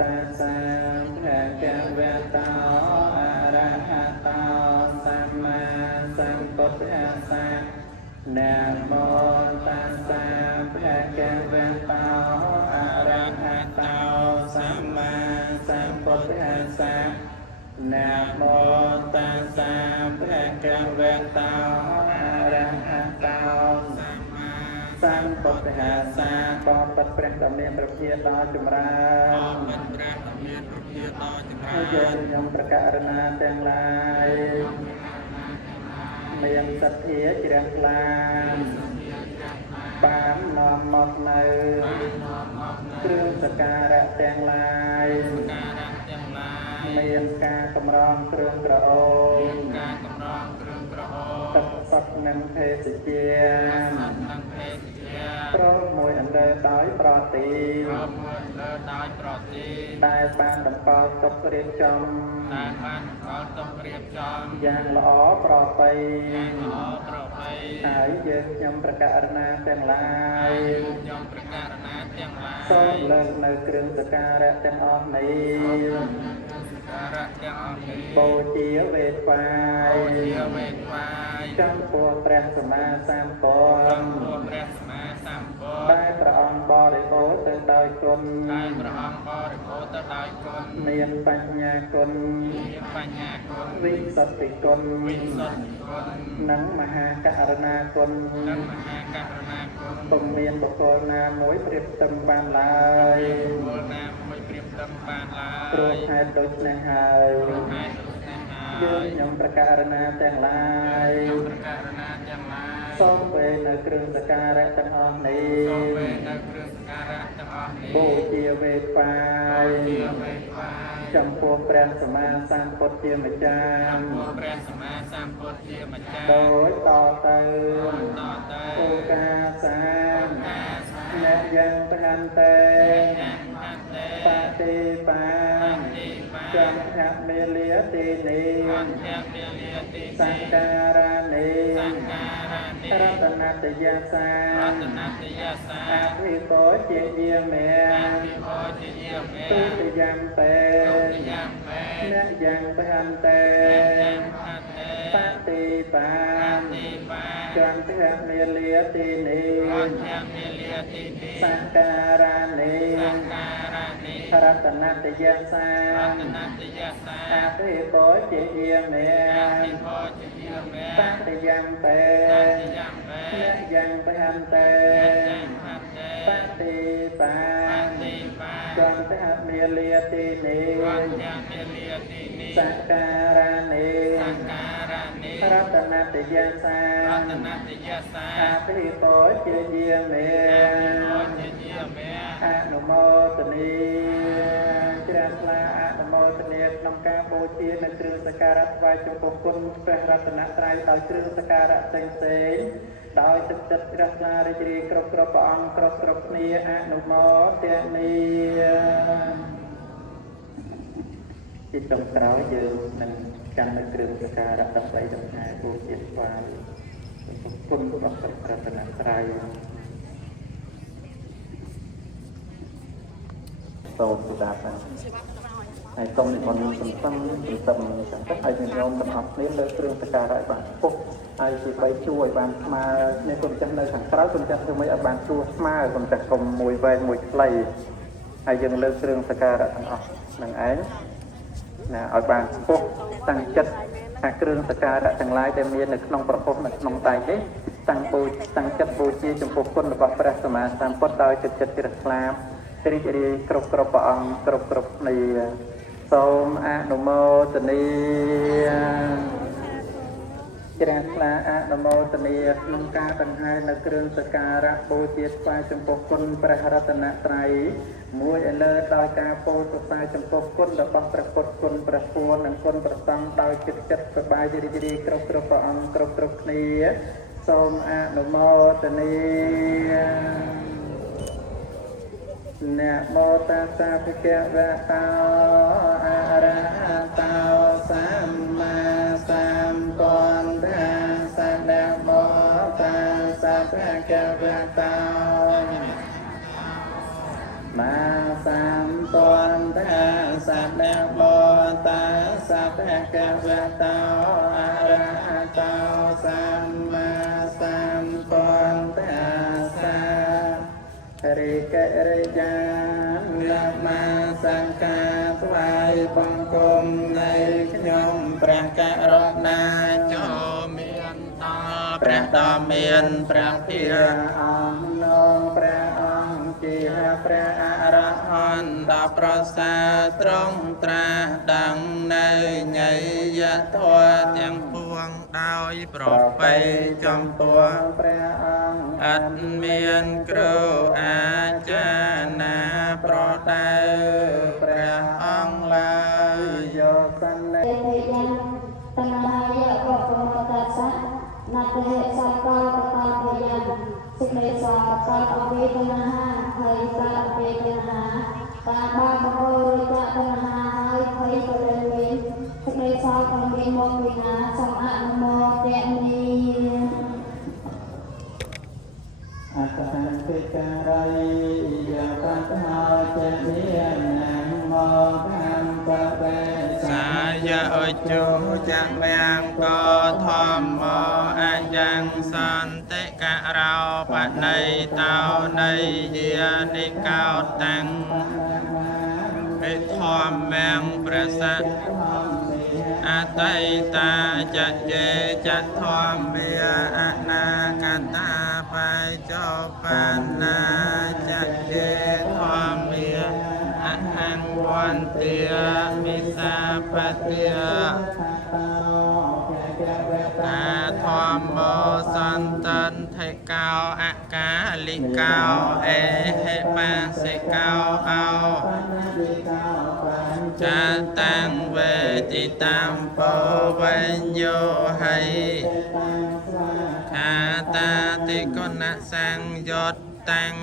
ตัสสะภะคะวะโตอะระหะโตสัมมาสัมพุทธัสสะนะโมตัสสะภะคะวะโตอะระหะโตสัมมาสัมพุทธัสสะนะโมตัสสะภะคะวะโตอะระหะโตสัมพุทธัสสะขอปัดព្រះដ៏មានព្រះភាដ៏ចម្រើនហើយយើងខ្ញុំប្រកាសណាទាំងឡាយមានសទ្ធាជ្រះថ្លាបាននាំមកនៅគ្រឿងសក្ការៈទាំងឡាយមានការកម្រងគ្រឿងក្រអូបទឹកសុទ្ធនិងភេសជ្ជៈព្រមមួយអន្លើដោយប្រទីដែលបានតម្កល់ទុករៀបចំយ៉ាងល្អប្រពៃហើយយើងខ្ញុំប្រកាសណាទាំងឡាយសូមលើកនៅគ្រឿងសក្ការៈទាំងអស់នេះបូជាវេទវាយចំពោះព្រះសម្មាសម្ពុទ្ធដែលព្រះអង្គបរិបូរណ៍ទៅដោយគុណមានបញ្ញាគុណវិសុទ្ធិគុណនិងមហាករុណាគុណពុំមានបុគ្គលណាមួយប្រៀបផ្ទឹមបានឡើយព្រោះហេតុដូច្នេះហើយយើងខ្ញុំប្រកាសណាទាំងឡាយសូមវេនៅគ្រឿងសក្ការៈទាំងអស់នេះបូជាវេទវាយចំពោះព្រះសម្មាសម្ពុទ្ធជាម្ចាស់ដោយតទៅអូកាសាអ្នកយ៉ាងបានទេបតិបានចំហមេលាទីនេះសង្ការនីរតនតយាសាអភិបោជាយាមេទុតិយំពេអ្នកយ៉ាងបានទេបតិបានចំហមេលាទីនេះសង្ការនីរតនតយាសាអភិបោជាយាមេបតិយំពេអ្នកយ៉ាងបានទេបតិបានចំហមេលាទីនេះសង្ការនីរតនតយាសាអភិបោជាយាមេអនុមោទនីជ្រះថ្លាអនុមោទនាក្នុងការបូជានៅគ្រឿងសក្ការៈថ្វាយចំពោះគុណព្រះរតនត្រ័យដោយគ្រឿងសក្ការៈផ្សេងៗដោយទឹកចិត្តជ្រះថ្លារីករាយគ្រប់ព្រះអង្គគ្រប់គ្នាអនុមោទនីទីចុងក្រោយយើងនឹងកាន់នៅគ្រឿងសក្ការៈដើម្បីដំណើរបូជាថ្វាយគុណរបស់ព្រះរតនត្រ័យសូមស្ដាប់ហើយសូមនិមន្តសន្សំសន្សំចឹងទៅហើយញោមទាំងអស់គ្នាលើគ្រឿងសក្ការៈបានពុះហើយទី3ជួយបានស្មើនេះគុំចាស់នៅខាងក្រៅគុំចាស់ធ្វើម៉េចឲ្យបានជួស្មើគុំចាស់គុំមួយវែងមួយខ្លីហើយយើងលើគ្រឿងសក្ការៈទាំងអស់នឹងឯងណាឲ្យបានពុះតាំងចិត្តថាគ្រឿងសក្ការៈទាំងឡាយដែលមាននៅក្នុងប្រភពនៅក្នុងដៃនេះតាំងចិត្តបូជាចំពោះគុណរបស់ព្រះសម្មាសម្ពុទ្ធដោយចិត្តជ្រះថ្លារីករាយគ្រប់ព្រះអង្គគ្រប់គ្នាសូមអនុមោទនាជ្រះថ្លាអនុមោទនាក្នុងការដង្ហែនៅគ្រឿងសក្ការៈបូជាថ្វាយចំពោះគុណព្រះរតនត្រ័យមួយឥឡូវដោយការពោលសរសើរចំពោះគុណរបស់ព្រះពុទ្ធគុណព្រះធម៌និងគុណព្រះសង្ឃដោយចិត្តសប្បាយរីករាយគ្រប់ព្រះអង្គគ្រប់គ្នាសូមអនុមោទនាนะโมตัสสะภะคะวะโตอะระหะโตสัมมาสัมพุทธัสสะนะโมตัสสะภะคะวะโตมาสัมพุ ะนะโมตัสสะภะคะวะโตอะระหะโตสัมมาสัมพุทธัสสะริกะริยังนะมาสังฆาថ្វាយបង្គំនៃខ្ញុំព្រះករុណាចូលមានដល់ព្រះដ៏មានព្រះភិក្ខុអង្គនោះព្រះអង្គជាព្រះអរហន្តដ៏ប្រសើរទ្រង់ត្រាស់ដឹងនៅញយធម៌ទាំងពួងដោយប្រពៃចំពោះព្រះអង្គអត់មានគ្រូអាចារ្យណាប្រដៅព្រះអង្គឡើយយកសន្និដ្ឋានតណាយៈវកមតសៈណាតហេសកលកតភយ័នសេចក្តីសោកសោកអវេទនាភ័យសាអវេទនាតាមបានបហូរចាតនាហើយភ័យក៏លែងមានសេចក្តីសោកក៏មានមកពីណាសូមអនុមោទនាអត្តហេតុការ័យយាបតហោចនិយនាមមកកម្មបបេសាយអុជុចមាំកធម្មអយ៉ាងសន្តិករោបណៃតោនៃយានិកោតាំងវិធម្មងប្រសៈអតីតាចយេចធម្មាអនាគតាបច្ចុប្បន្នាចយេធម្មាអហង្វន្ទាមិសាបតិតាធម្មោសន្តន្ធិកោអកាលិកោអេហេបាសិកោអោចាតាំងវេតិតំពោវិញ្ញោហៃខាតាតិគុណសង្យុតតាំង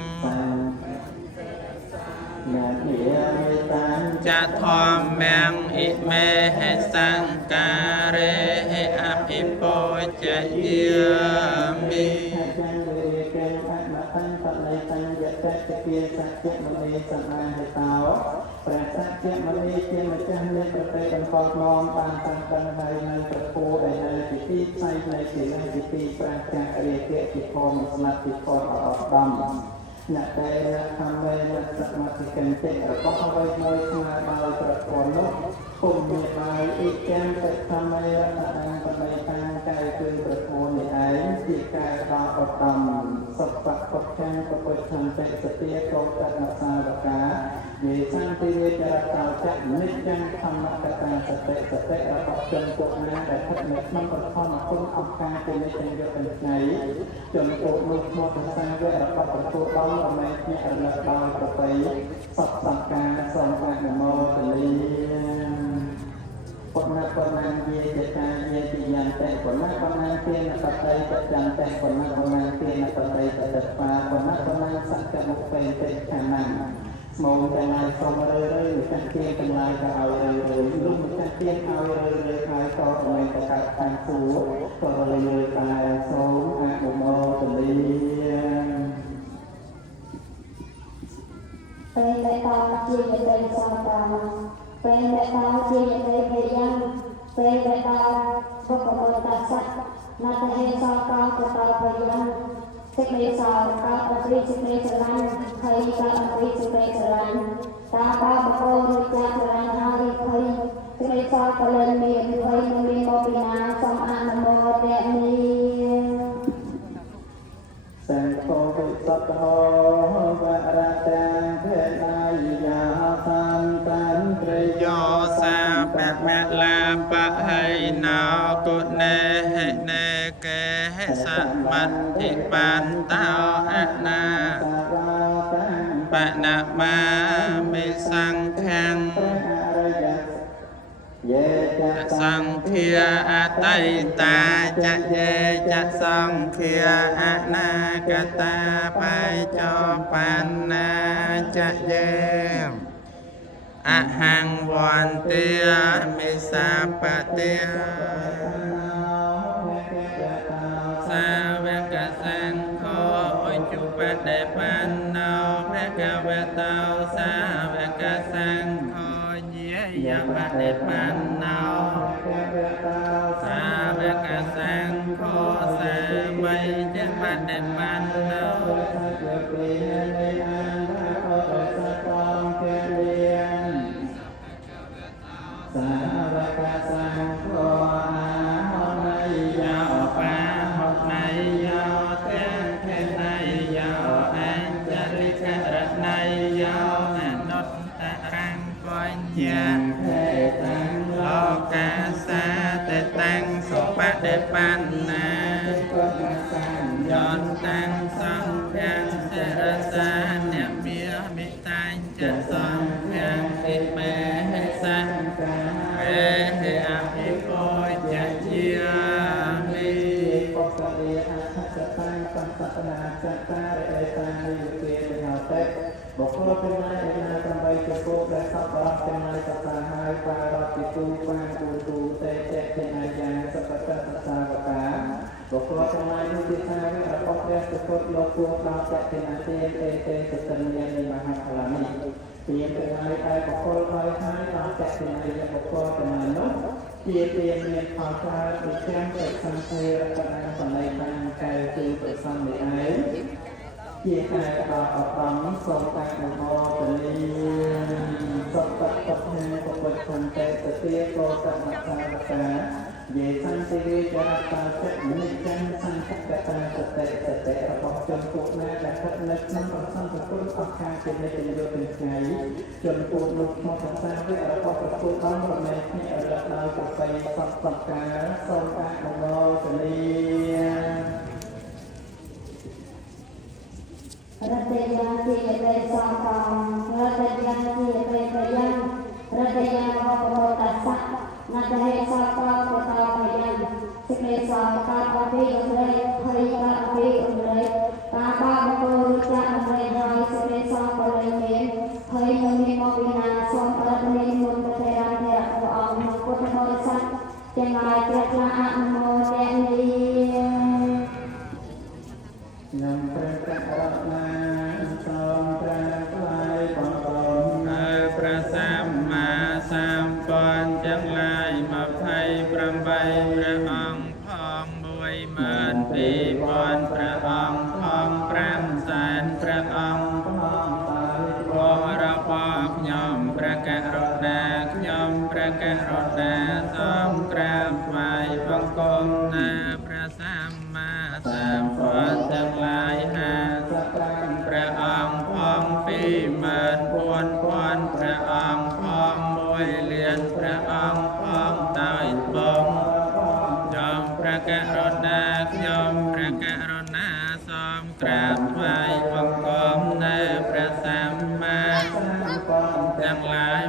ចធម្មងអ៊ិមេហេសង្ការេហេអភិពោជយាមិព្រះសក្យមុនីជាម្ចាស់នៃប្រទេសកំពតនំបានតាំងដឹងហើយនៅប្រពោដែលនៅពីទីផ្សេងនៃទីនេះពីទីប្រាជ្ញារាជៈពីធម៌ស្មាត់ពីធម៌អត់ដំអ្នកដែលខំវេនសមាធិកិន្តិរបស់អ្វីមួយស្មើដោយប្រព័ន្ធនោះពុំមានដោយអ៊ីចាំទៅខំវេរតនាបដីតាំងកាយគឺប្រព័ន្ធនេះឯងជាការដល់ឧត្តមសុខៈពុទ្ធញ្ញពុទ្ធញ្ញសតិកោតតសាវកាវិសន្តិវិចរតោចនិច្ចញ្ញធម្មកតាសតិរបស់ជនពួកណាដែលស្ថិតនៅក្នុងប្រធមគុណអង្គការជានិច្ចញ្ញយុទ្ធថ្ងៃជនពួកនោះមកភាសាវៈរបស់ប្រពោដល់រមែងជារលឹកដល់ប្រពៃសពសង្ការសូមអនុមោទនាពុទ្ធពនាជាចាជាទីយ៉ាងតែពុទ្ធពនាជានបតីចន្ទតែពុទ្ធពនាជានបតីតតស្វាពុទ្ធពនាសក្កមុពេតិខាណាំស្មោទាំងឡាយសូមរើម្ចាស់ទានទាំងឡាយក៏ឲ្យរើលោកម្ចាស់ទានឲ្យរើហើយក៏មិនប្រកាសខាងសួរក៏រើតែសូមអនុមោទនាពេលដែលតើជាយតីសោតាពេលដែលតើជាយតីភយ័នពេលដែលតើពុទ្ធបរិស័ទណាតហេសោកោកតោភយ័នសេចក្តីសោកកោតអរិសេចក្តីស្រឡាញ់ភ័យកោតអរិសេចក្តីស្រឡាញ់តាបាបកោឬចាស្រឡាញ់ហើយភ័យសេចក្តីសោកក៏លែងមានភ័យមិនមានមកពីណាសូមអនុមោទនាសង្ឃោវិសតហោវរតាភេតាយាសន្តន្ត្រយោសាបមលាបហៃណោគុណេហេនេកេហេសមត្ថិបានតោអនាបណមាមិសង្ឃังសង្ឃាអតីតាចយេចសង្ឃាអនាគតាបញ្ចោបណ្ណាចយេអហង្វន្ទាមិសាបតិសាវកសង្ឃោអុជុបដិបណ្ណោភគវតោសាវកសង្ឃោញា យបតិបានណោសាវកសង្ឃោសាមីយបតិបានណោសាវកសង្ឃោអាហន័យយោបាហន័យយោទាំងភេណ័យយោអញ្ចរិករណ័យយោអនុត្តរង្កញ្ញភេតាំងលោកាសាតតាំងសុបតិបណ្ណាយន្តតាំងសង្ឃាំងសិរសាអ្នកមាមិតាញ់ចសង្ឃាំងិបេហិសង្ឃាហេហិអភិពោជជាមិបុគ្គលិអធិចតាំងសន្តតនាចតារិយតានិយុទេមហតេបុគ្គលទាំងឡាយដែលណាដើម្បីជាគោដែលសពរស់ទាំងឡាយក៏ថាហើយបានរត់ពីទូបានទូទូទេចេះទាំងអាយ៉ាសពតសសាវកាបុគ្គលទាំងឡាយនោះទីថារបស់ព្រះសុគតលោកគួរដល់ចតិនាទេទេសតិញ្ញានៃមហាផលនេះជាទាំងឡាយដែលបុគ្គលឲ្យហើយដល់ចតិនាបុគ្គលទាំងឡាយនោះជាមានផលច្រើនដូចទាំងប្រសង្ឃេរកណាសន្និបានកែគឺប្រសង្ឃនេះឯងជាការដល់អបអរសូមតាំងនមោទនីសុខតតនាពុទ្ធសន្តេតទាកោតមសាវកាយេសន្តិវិចរតាសិនិច្ចសង្ឃកតាសតិរបស់ជនពួកណាដែលស្ថិតនៅក្នុងប្រសង្ឃគុណអខាជានិច្ចយោទាំងថ្ងៃជនពួកនោះមកសង្សារវិរបស់ប្រពុតអង្គរមែភ្នាក់រកដោយប្របីសពសង្ការសូមតាំងនមោទនីរតយាជាពេលសំកំរតយាជាពេលប្រយ៉ាងរតយាបបោតសៈនតហេសតកតបយ៉ាងសេចក្តីសោកបពីអរេហើយបពីអរេតាបាបកូរចាអរេហើយសេចក្តីសោកលែងមានហើយមុននេះមកវិណាសូមប្រតិនិមុនប្រតិរាធិព្រះអង្គពុទ្ធបរិស័ទទាំងឡាយព្រះខ្លះអនុមោទនីnam prakarana samprana lai bangkong ព្រះសម្មាសម្ពុទ្ធទាំងឡាយ28ព្រះអង្គផង12000ព្រះអង្គផង5សែនព្រះអង្គផងរបស់ខ្ញុំព្រះករុណាខ្ញុំព្រះករុណាសូមក្រាបថ្វាយបង្គំណាព្រះសម្មាសម្ពុទ្ធទាំងឡាយ50ព្រះអង្គផង24000ព្រះអង្គផង1លានព្រះអង្គផងដោយបងខ្ញុំព្រះករុណាខ្ញុំព្រះករុណាសូមក្រាបថ្វាយបង្គំនៅព្រះសម្មាសម្ពុទ្ធទាំងឡាយ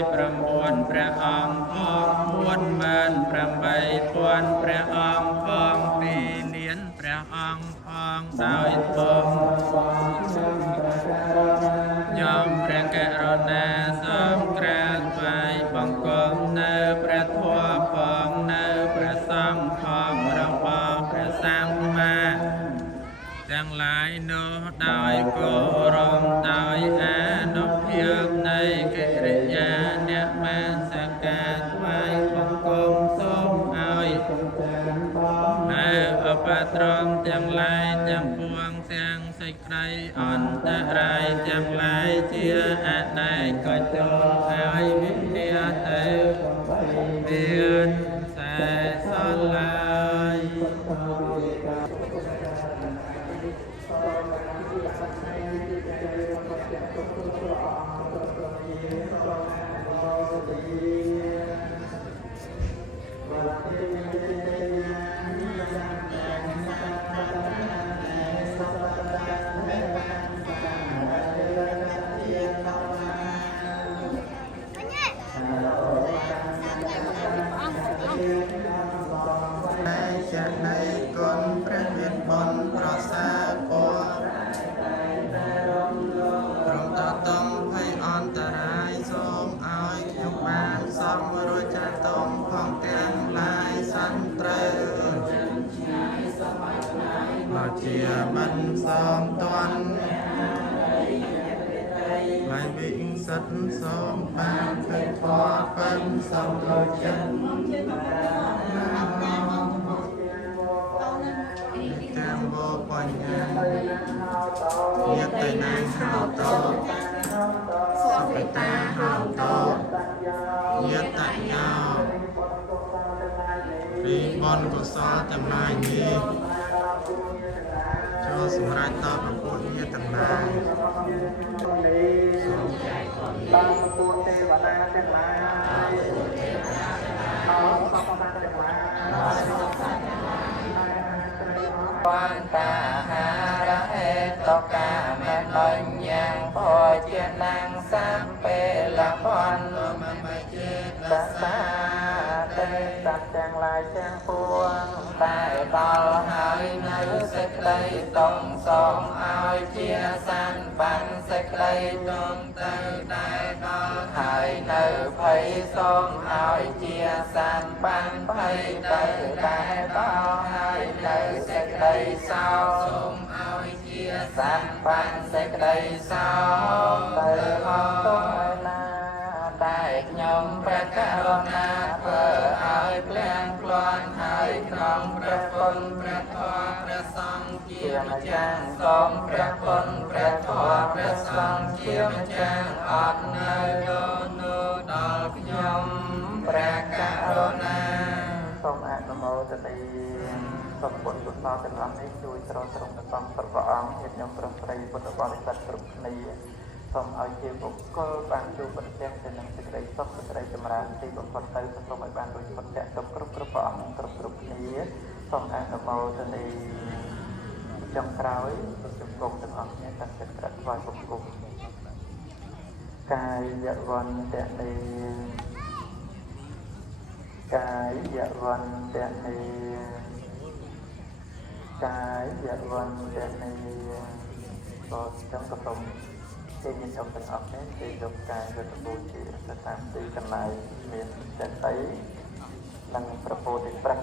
109ព្រះអង្គផង48000ព្រះអង្គផង2លានព្រះអង្គផងដោយបងខ្ញុំព្រះករុណាសូមក្រាបថ្វាយបង្គំនៅព្រះធម៌ផងនៅព្រះសង្ឃផងរបស់ព្រះសម្មាទាំងឡាយនោះដោយគោរពដោយអានុភាពនៃកិរិយាអ្នកបានសក្ការថ្វាយបង្គំសូមឲ្យនៅឧបទ្រពទាំងឡាយទាំងពួងទាំងសេចក្តីអន្តរាយទាំងឡាយជាអនេកចូលឲ្យវិញ្ញាទៅមានសែសឡាយជានៃគុណព្រះវិបុណ្យប្រសើរពរត្រង់តតំភ័យអន្តរាយសូមឲ្យខ្ញុំបានសំរួចចាតុំផងទាំងឡាយសន្ត្រូវមកជាមិនសំទាន់ lại bị សិតសូមបានទឹកពណ៌ពេញសូមលោកចិត្តតាមវបញ្ញាយតនាហោតោសុខតាហោតោយតយោពីបនកុសលទាំងឡាយនេះចូលសម្រាប់តបពុទ្ធញាទាំងឡាយតាមពួតទេវតាទាំងឡាយអរសពតាទាំងឡាយបានតាហារហេតកាមេលញ្ញងពោជាណាងសំពេលផនមចេតសាទេសត្វទាំងឡាយទាំងពួងតែដល់ហើយនៅសេចក្តីតុងសូមឲ្យជាសានបានសេចក្តីតុងទៅដែលដល់ហើយនៅភ័យសូមឲ្យជាសានបានភ័យទៅដែលដល់ហើយនៅសេចក្តីសោសូមឲ្យជាសានបានសេចក្តីសោទៅអស់ទុកណាតែខ្ញុំព្រះករុណាធ្វើឲ្យភ្លៀងផ្លន់ហើយក្នុងព្រះគុណព្រះធម៌ព្រះសង្ឃជាម្ចាស់សូមព្រះគុណព្រះធម៌ព្រះសង្ឃជាម្ចាស់អត់នៅដល់ខ្ញុំព្រះករុណាសូមអនុមោទនាសូមបុណ្យកុសលទាំងអស់នេះជួយត្រង់ត្រង់ទៅតាមព្រះអង្គញាតិញោមព្រមព្រៀងពុទ្ធបរិស័ទគ្រប់គ្នាសូមឲ្យជាបុគ្គលបានជួបប្រទះទៅនឹងសេចក្តីសុខសេចក្តីចម្រើនទីបំផុតទៅសូមឲ្យបានរួចផុតចាកទុក្ខគ្រប់ព្រះអង្គគ្រប់គ្នាសូមអនុមោទនាចុងក្រោយជង្គង់ទាំងអស់គ្នាតាំងចិត្តក្រាបថ្វាយបង្គំកាយវន្តនេកាយវន្តនេកាយវន្តនេក៏ចង់កំគេមានចំទាំងអស់នេះគេយកការទៅទទួលជាទៅតាមទីកន្លែងមានចិត្តអីនិងប្រពោតិប្រឹក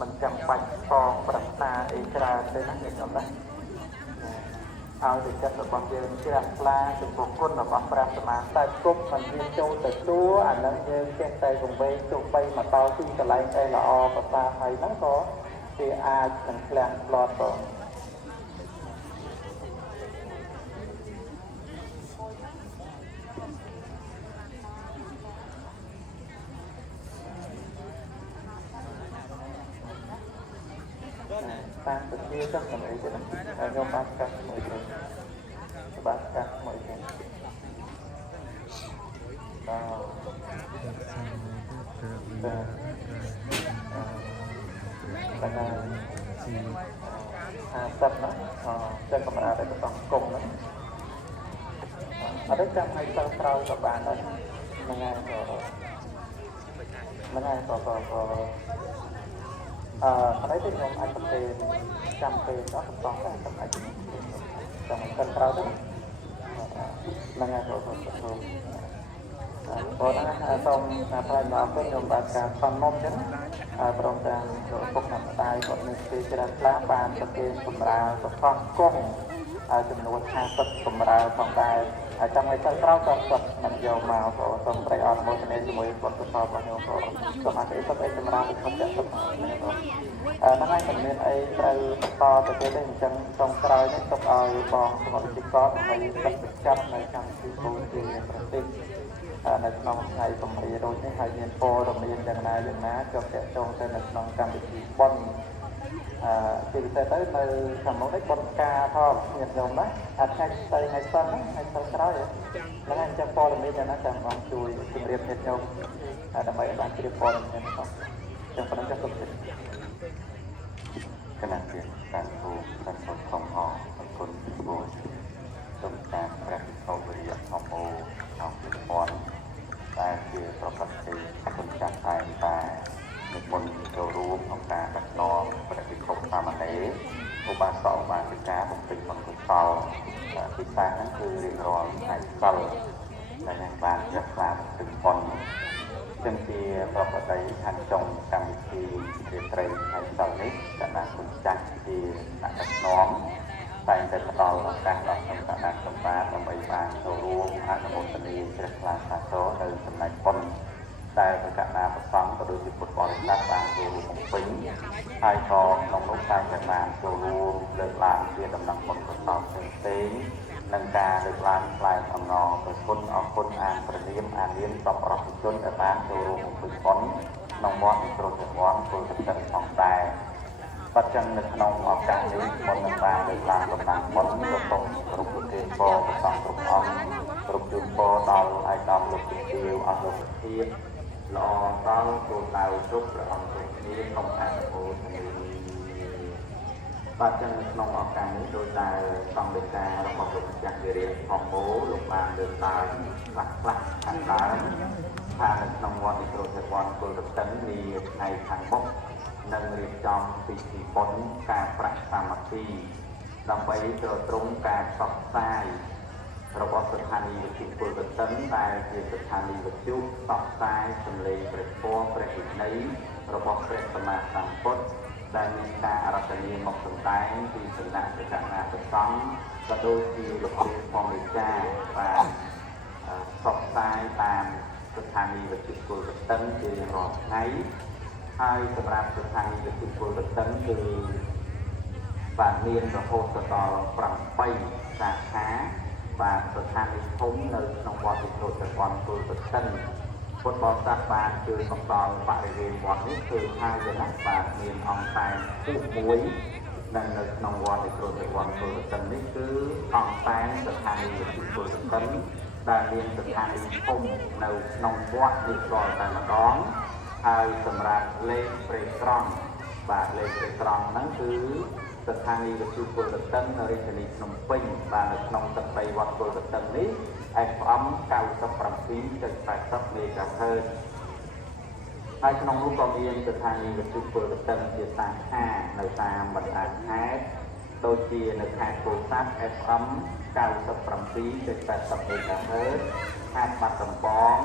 មិនចាំបាច់ផងប្រាថ្នាអីច្រើនទេណាគេខ្ញុំណាឲ្យតែចិត្តរបស់យើងជ្រះថ្លាចំពោះគុណរបស់ព្រះសម្មាសម្ពុទ្ធមិនមានចូលទៅទួអានឹងយើងចេះតែវង្វេងទៅបីមកដល់ទីកន្លែងអីល្អប្រសើរហើយហ្នឹងក៏គេអាចនឹងឆ្លងផ្លត់ទៅតាមទៅជាចុះសម្អីទៅខ្ញុំបានកាត់មួយទៅបានកាត់មួយទៅបាទ50ណាចឹងកម្រាលដែលต้องគុំហ្នឹងអត់ទេចាំឲ្យទៅក្រោយក៏បានដែរហ្នឹងហើយក៏អត់ទេខ្ញុំអាចប្រទេសចាំពេលđóต้องតែសម្រាប់ចាំមិនក្រោយទៅហ្នឹងហើយក៏បងណាសូមថ្លែងអំណរគុណខ្ញុំបាទការសំណុំចឹងព្រមទាំងពុកណាស់តាយគាត់មានពេលច្រើនខ្លះបានប្រគេនសម្រាលសកលគង់ចំនួន50សម្រាលផងដែរហើយចាំឲ្យទៅក្រោយក៏គាត់មិនយកមកក៏សូមប្រៃអរមោទនាជាមួយបុណ្យកុសលរបស់ខ្ញុំក៏សូមអរគុណទៅសម្រាប់ពុទ្ធចាស់ទុកហ្នឹងហើយមិនមានអីត្រូវបន្តទៅទៀតទេអញ្ចឹងក្នុងក្រោយនេះទុកឲ្យបងសមាជិកក៏ដើម្បីទឹកចាប់នៅកម្មវិធីពូជាប្រទេសនៅក្នុងថ្ងៃកម្រិរួចនេះហើយមានព័ត៌មានយ៉ាងណាជាប់ទាក់ទងទៅនៅក្នុងកម្មវិធីបុណ្យជាពិសេសទៅនៅខាងមុខនេះបុណ្យការផងញាតិញោមណាថ្ងៃស្អីថ្ងៃសិនថ្ងៃសិលក្រោយហ្នឹងហើយអញ្ចឹងព័ត៌មានយ៉ាងណាចាំបងជួយជម្រាបញាតិញោមដើម្បីឲ្យបានជ្រាបព័ត៌មានផងចឹងប៉ុណ្ណឹងចាស់ទុកទៀតគណៈជាការគូការសុំខំអរគុណគួរសូមការព្រះធម៌វិរិយធម្មោក្នុងពិធីបុណ្យតែជាប្រកបទីគុណចាស់តែនិមន្តចូលរួមក្នុងការដឹកនាំព្រះភិក្ខុសាមណេរឧបាសកបាសិកាបំពេញបុណ្យកុសលពិសេសហ្នឹងគឺរៀងរាល់ថ្ងៃសិលដែលនឹងបានចាត់ផ្លាស់ពីបុណ្យចឹងជាប្រកបដីខាងចុងកម្មវិធីរាត្រីថ្ងៃសិលនេះគណៈគុណចាស់ជាអ្នកដឹកនាំ តែងតែផ្ដល់ឱកាសដល់ខ្ញុំកណ្ដាលសម្បត្តិដើម្បីបានចូលរួមអនុមោទនាជ្រះថ្លាសាទរនៅចំណែកបុណ្យដែលព្រះកណ្ដាលប្រសង់ក៏ដូចជាពុទ្ធបរិស័ទបានចូលរួមបំពេញហើយក៏ក្នុងនោះតែងតែបានចូលរួមលើកឡើងជាដំណឹងបុណ្យកុសលផ្សេងៗនិងការលើកឡើងថ្លែងអំណរទៅគុណអរគុណអានព្រះនាមអានាមសពរដ្ឋជនដែលបានចូលរួមបំពេញបុណ្យក្នុងវត្តព្រមទាំងវត្តពលទឹកផងដែរបច្ចុប្បន្ននៅក្នុងឱកាសនេះបុណ្យនឹងបានលើកឡើងដំណើរបុណ្យក៏សូមគ្រប់ប្រទានពរប្រសងគ្រប់អង្គគ្រប់ជូនពរដល់ឯកឧត្តមលោកជំទាវអស់លោកធាតុល្អដល់គោលដៅជប់ព្រះអង្គគ្រប់គ្នាក្នុងអនុមោទនាបាទចឹងនៅក្នុងឱកាសនេះដោយដែលសង្ឃលេខារបស់លោកម្ចាស់វិរិយផងមោលោកបានលើកឡើងខ្លះខាងដើមថានៅក្នុងវត្តនេះគ្រូសេវ័នពលរដ្ឋិននាថ្ងៃខាងមុខនឹងរៀបចំពិធីបុណ្យការប្រាក់សាមគ្គីដើម្បីទ្រទ្រង់ការផ្សព្វផ្សាយរបស់ស្ថានីយវិទ្យុពលរដ្ឋិនដែលជាស្ថានីយវិទ្យុផ្សព្វផ្សាយសម្លេងព្រះពរព្រះវិន័យរបស់ព្រះសម្មាសម្ពុទ្ធដែលមានការអរតនីមកសម្ដែងពីសំណាក់ព្រះកណ្ដាលព្រះសង្ឃក៏ដូចជាលោកគ្រូផងវិចារបានផ្សព្វផ្សាយតាមស្ថានីយវិទ្យុពលរដ្ឋិនជារៀងរាល់ថ្ងៃហើយសម្រាប់ស្ថានីយវិទ្យុពលរដ្ឋិនគឺបានមានរហូតដល់8សាខាបាទស្ថានីយធំនៅក្នុងវត្តវិទ្យុសេវ័នពលរដ្ឋិនពុទ្ធបរិស័ទបានជួយបន្តបរិវេណវត្តនេះគឺហើយទៅណាបាទមានអង្គតែងពុះមួយនិងនៅក្នុងវត្តវិទ្យុសេវ័នពលរដ្ឋិននេះគឺអង្គតែងស្ថានីយវិទ្យុពលរដ្ឋិនដែលមានស្ថានីយធំនៅក្នុងវត្តនេះក៏តែម្ដងហើយសម្រាប់លេខព្រៃត្រង់បាទលេខព្រៃត្រង់ហ្នឹងគឺស្ថានីយវិទ្យុពលរដ្ឋិននៅរាជធានីភ្នំពេញបាទនៅក្នុងទឹកដីវត្តពលរដ្ឋិននេះ FM 97.80 MHz ហើយក្នុងនោះក៏មានស្ថានីយវិទ្យុពលរដ្ឋិនជាសាខានៅតាមបណ្ដាខេត្តដូចជានៅខេត្តពោធិ៍សាត់ FM 97.80 MHz ខេត្តបាត់ដំបង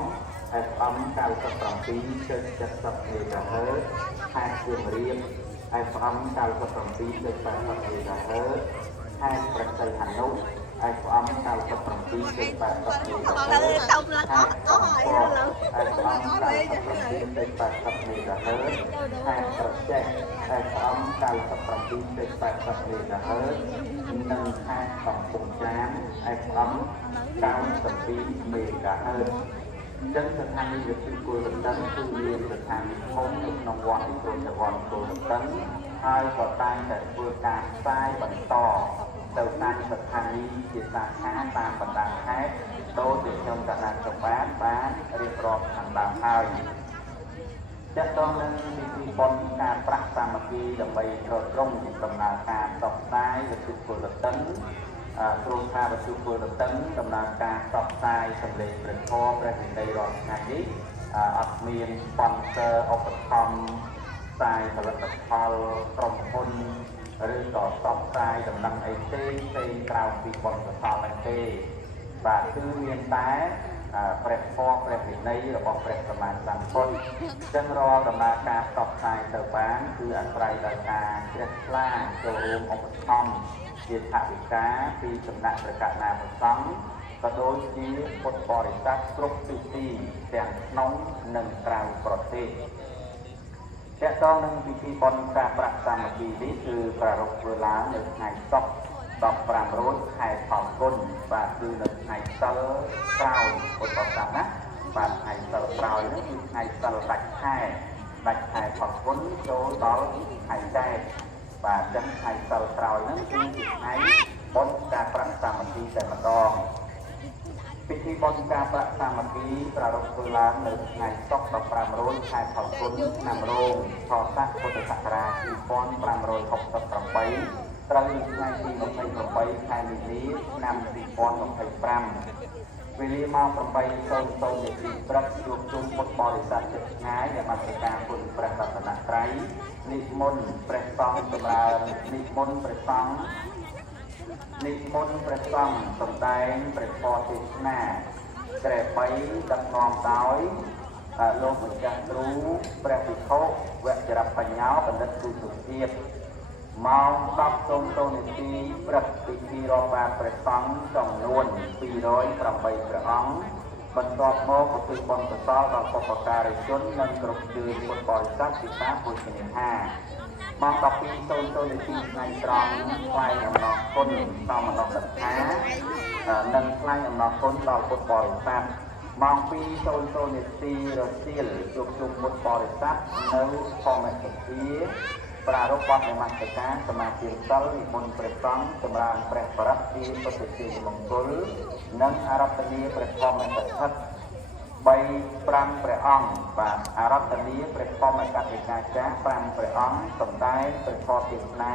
FM 97.70 MHz ខេត្តសៀមរាប FM 97.80 MHz ខេត្តព្រះសីហនុ FM 97.80 MHz ខេត្តកំពត FM 97.80 MHz ខេត្តក្រចេះ FM 97.80 MHz និងខេត្តកំពង់ចាម FM 92 MHz ចឹងស្ថានីយវិទ្យុពលរដ្ឋិនគឺមានស្ថានីយធំក្នុងវត្តវិទ្យុសេវ័នពលរដ្ឋិនហើយក៏តែងតែធ្វើការផ្សាយបន្តទៅតាមស្ថានីយជាសាខាតាមបណ្ដាខេត្តដូចជាខ្ញុំកណ្ដាលសម្បត្តិបានរៀបរាប់ខាងដើមហើយចាក់តងនឹងពិធីបុណ្យការប្រាក់សាមគ្គីដើម្បីទ្រទ្រង់ដំណើរការផ្សព្វផ្សាយវិទ្យុពលរដ្ឋិនគ្រូថាវិទ្យុពលរដ្ឋិនដំណើរការផ្សព្វផ្សាយសម្លេងព្រះធម៌ព្រះវិន័យរាល់ថ្ងៃនេះអត់មានស្ប៉ុនស័រឧបត្ថម្ភផ្សាយផលិតផលក្រុមហ៊ុនឬក៏ផ្សព្វផ្សាយដំណឹងអីផ្សេងក្រៅពីបុណ្យកុសលនេះទេបាទគឺមានតែព្រះធម៌ព្រះវិន័យរបស់ព្រះសម្មាសម្ពុទ្ធចឹងរាល់ដំណើរការផ្សព្វផ្សាយទៅបានគឺអាស្រ័យដល់ការជ្រះថ្លាចូលរួមឧបត្ថម្ភជាថវិកាពីសំណាក់ព្រះករុណាព្រះសង្ឃក៏ដូចជាពុទ្ធបរិស័ទគ្រប់ទិសទីទាំងក្នុងនិងក្រៅប្រទេសតកតងនឹងពិធីបុណ្យការប្រាក់សាមគ្គីនេះគឺប្រារព្ធធ្វើឡើងនៅថ្ងៃសុក្រ15រោចខែផលគុណបាទគឺនៅថ្ងៃសិលក្រោយពុទ្ធបរិស័ទណាបាទថ្ងៃសិលក្រោយនេះគឺថ្ងៃសិលដាច់ខែផលគុណចូលដល់ថ្ងៃចែកបាទចឹងថ្ងៃសិលក្រោយហ្នឹងគឺជាថ្ងៃបុណ្យការប្រាក់សាមគ្គីតែម្ដងពិធីបុណ្យការប្រាក់សាមគ្គីប្រារព្ធធ្វើឡើងនៅថ្ងៃសុក្រ15រោចខែផលគុណឆ្នាំរោងឆស័កពុទ្ធសករាជ2568ត្រូវនៅថ្ងៃទី28ខែមីនាឆ្នាំ2025វេលាម៉ោង 8:00 នាទីព្រឹកជួបជុំពុទ្ធបរិស័ទចិត្តឆ្ងាយដែលបានប្រកាសគុណព្រះរតនត្រ័យនិមន្តព្រះសង្ឃសម្រាប់និមន្តព្រះសង្ឃសម្ដែងព្រះធម៌ទេសនាក្រែ3ដឹកនាំដោយលោកម្ចាស់គ្រូព្រះវិខុវជ្របបញ្ញោបណ្ឌិតគូសុជាតិ ម៉ោង10:00នាទីព្រឹកពិធីរាប់បាតព្រះសង្ឃចំនួន208ព្រះអង្គបន្ទាប់មកឧទ្ទិសបុណ្យកុសលដល់បុព្វការីជននិងគ្រប់ជឿនពុទ្ធបរិស័ទពិសាពុជនិហាម៉ោង12:00នាទីថ្ងៃត្រង់ថ្លែងអំណរគុណដល់មនោទិដ្ឋានិងថ្លែងអំណរគុណដល់ពុទ្ធបរិស័ទម៉ោង2:00នាទីរសៀលជួបជុំពុទ្ធបរិស័ទនៅធម្មសភាប្រារព្ធបទនមស្ការសមាធិសិលនិមន្តព្រះសង្ឃចម្រើនព្រះបរិទ្ធិពុទ្ធសិរីមង្គលនិងអារាធនាព្រះធម្មកថា5ព្រះអង្គបាទអារាធនាព្រះធម្មកថាចារ្យ5ព្រះអង្គសម្ដែងព្រះធម៌ទេសនា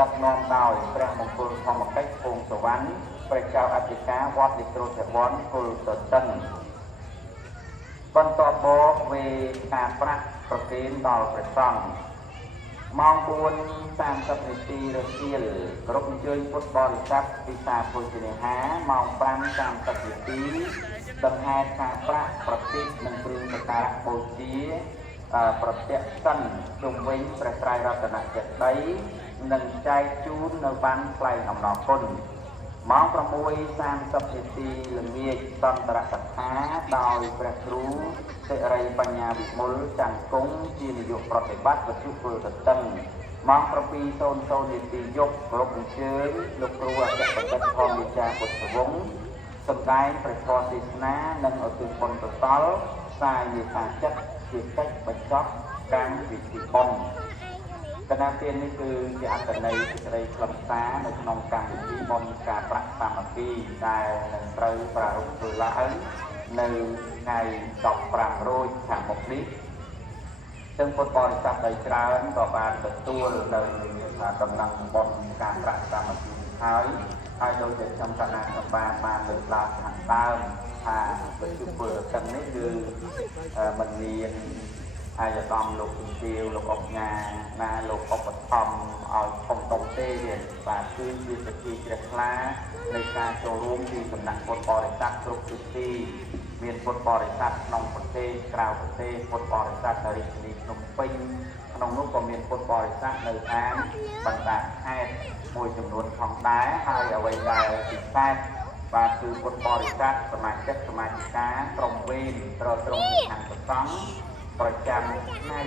ដឹកនាំដោយព្រះមង្គលធម្មកិច្ចពងសវណ្ណព្រះចៅអធិការវត្តនិគ្រោធវ័នគុលទតិនបន្ទាប់មកវេការប្រាក់ប្រគេនដល់ព្រះសង្ឃម៉ោង4:30នាទីរសៀលគ្រប់អញ្ជើញពុទ្ធបរិស័ទពិសាពុជនិហាម៉ោង5:30នាទីដង្ហែការប្រាក់ប្រតិបនិងគ្រឿងសក្ការៈបូជាប្រតិសិនជុំវិញព្រះត្រៃរតនចេតិយនិងចែកជូននៅបានថ្លែងអំណរគុណម៉ោង6:30នាទីល្ងាចសន្តរកថាដោយព្រះគ្រូសិរីបញ្ញាវិមលច័ន្ទគង់ជានាយកប្រតិបត្តិវិទ្យុពលទតិនម៉ោង7:00នាទីយប់គ្រប់អញ្ជើញលោកគ្រូអគ្គបណ្ឌិតធម្មវិជាពុទ្ធវង្សសម្ដែងព្រះធម៌ទេសនានិងឧទ្ទិសបុណ្យកុសលផ្សាយមេត្តាចិត្តជាកិច្ចបញ្ចប់កម្មវិធីបុណ្យកណាទាននេះគឺជាអត្ថន័យសេចក្តីខ្លឹមសារនៅក្នុងកម្មវិធីបុណ្យការប្រាក់សាមគ្គីដែលនឹងត្រូវប្រារព្ធធ្វើឡើងនៅថ្ងៃ15រោចខាងមុខនេះซึ่งពុទ្ធបរិស័ទដែលច្រើនក៏បានទទួលនៅដំណឹងបុណ្យការប្រាក់សាមគ្គីហើយដូចជាខ្ញុំកណាសម្បានលើកឡើងខាងដើមថាវិទ្យុពលទាំងនេះគឺមិនមានអាយតំលោកជំទាវលោកអុកញ៉ាណាលោកឧបត្ថម្ភឲ្យធំដុំទេបាទគឺជាសក្តិជ្រះថ្លានៃការចូលរួមពីសំណាក់ពុទ្ធបរិស័ទគ្រប់ទិសទីមានពុទ្ធបរិស័ទក្នុងប្រទេសក្រៅប្រទេសពុទ្ធបរិស័ទនៅរាជធានីភ្នំពេញក្នុងនោះក៏មានពុទ្ធបរិស័ទនៅតាមបណ្ដាខេត្តមួយចំនួនផងដែរហើយអ្វីដែលពិសេសបាទគឺពុទ្ធបរិស័ទសមាជិកសមាជិកាក្រុមវេនត្រត្រង់ខាងប្រសង់ប្រចាំថ្ងៃ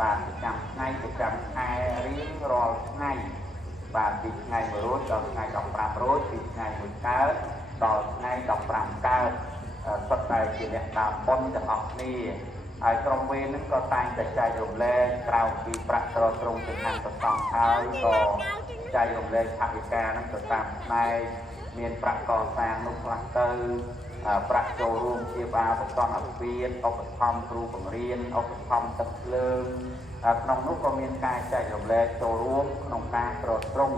បាទប្រចាំថ្ងៃប្រចាំខែរៀងរាល់ថ្ងៃបាទពីថ្ងៃ1រោចដល់ថ្ងៃ15រោចពីថ្ងៃ1កើតដល់ថ្ងៃ15កើតសុទ្ធតែជាអ្នកតាមបុណ្យទាំងអស់គ្នាហើយក្រុមវេននឹងក៏តែងតែចែករំលែកក្រៅពីប្រាក់ត្រត្រង់ទៅខាងប្រសង់ហើយក៏ចែករំលែកថវិកានឹងទៅតាមផ្នែកមានប្រាក់កសាងនោះខ្លះទៅប្រាក់ចូលរួមជាបាលបកអភិបាលឧបត្ថម្ភគ្រូបង្រៀនឧបត្ថម្ភទឹកភ្លើងក្នុងនោះក៏មានការចែករំលែកចូលរួមក្នុងការត្រត្រង់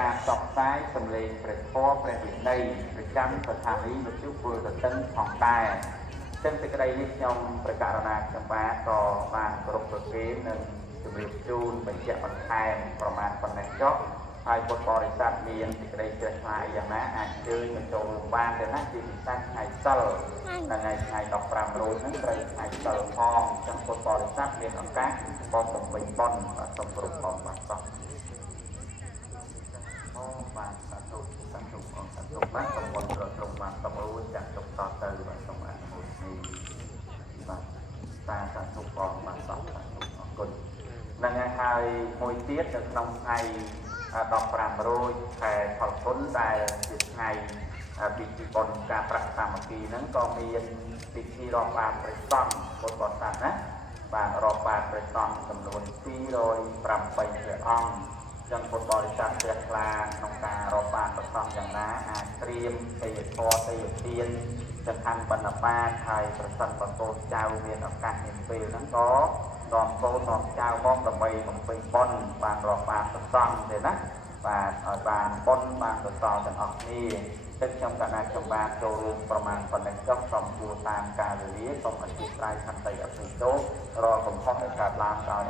ការផ្សព្វផ្សាយសម្លេងព្រះធម៌ព្រះវិន័យប្រចាំស្ថានីយវិទ្យុពលទតិនផងដែរចឹងសេចក្តីនេះខ្ញុំប្រកាសណាខ្ញុំបាទក៏បានគ្រប់ប្រគេននិងជម្រាបជូនបញ្ជាក់បន្ថែមប្រមាណប៉ុណ្ណេះចុះហើយពុទ្ធបរិស័ទមានសេចក្តីជ្រះថ្លាយ៉ាងណាអាចជើញមកចូលរួមបានទេណាជាពិសេសថ្ងៃសិលថ្ងៃ15រោចហ្នឹងត្រូវថ្ងៃសិលផងចឹងពុទ្ធបរិស័ទមានឱកាសបំពេញបុណ្យបាទសូមគោរពផងបាទសោះបាទសាធុបាទសូមបុណ្យត្រត្រង់បាទសូមរួចចាក់ចុកតទៅបាទសូមអនុមោទនាបាទសាធុផងបាទសោះសាធុអរគុណនឹងហើយមួយទៀតនៅក្នុងថ្ងៃ15រោចខែផលគុណដែលជាថ្ងៃពិធីបុណ្យការប្រាក់សាមគ្គីហ្នឹងក៏មានពិធីរាប់បាតព្រះសង្ឃពុទ្ធបរិស័ទណាបាទរាប់បាតព្រះសង្ឃចំនួន208ព្រះអង្គចឹងពុទ្ធបរិស័ទជ្រះថ្លាក្នុងការរាប់បាតព្រះសង្ឃយ៉ាងណាអាចត្រៀមទេយធម៌ទេយទានចង្ហាន់បណ្ឌបាតហើយប្រសិនបើកូនចៅមានឱកាសមានពេលហ្នឹងក៏នាំកូននាំចៅមកដើម្បីបំពេញបុណ្យបានរាប់បាតព្រះសង្ឃទេណាបាទឲ្យបានបុណ្យបានកុសលទាំងអស់គ្នាទឹកខ្ញុំកណាខ្ញុំបានចូលរួមប្រមាណប៉ុណ្ណេះចុះសូមគួរតាមការវេលាសូមអធិស្ឋានខន្តីអភ័យទោសរាល់កំហុសដែលកើតឡើងដោយ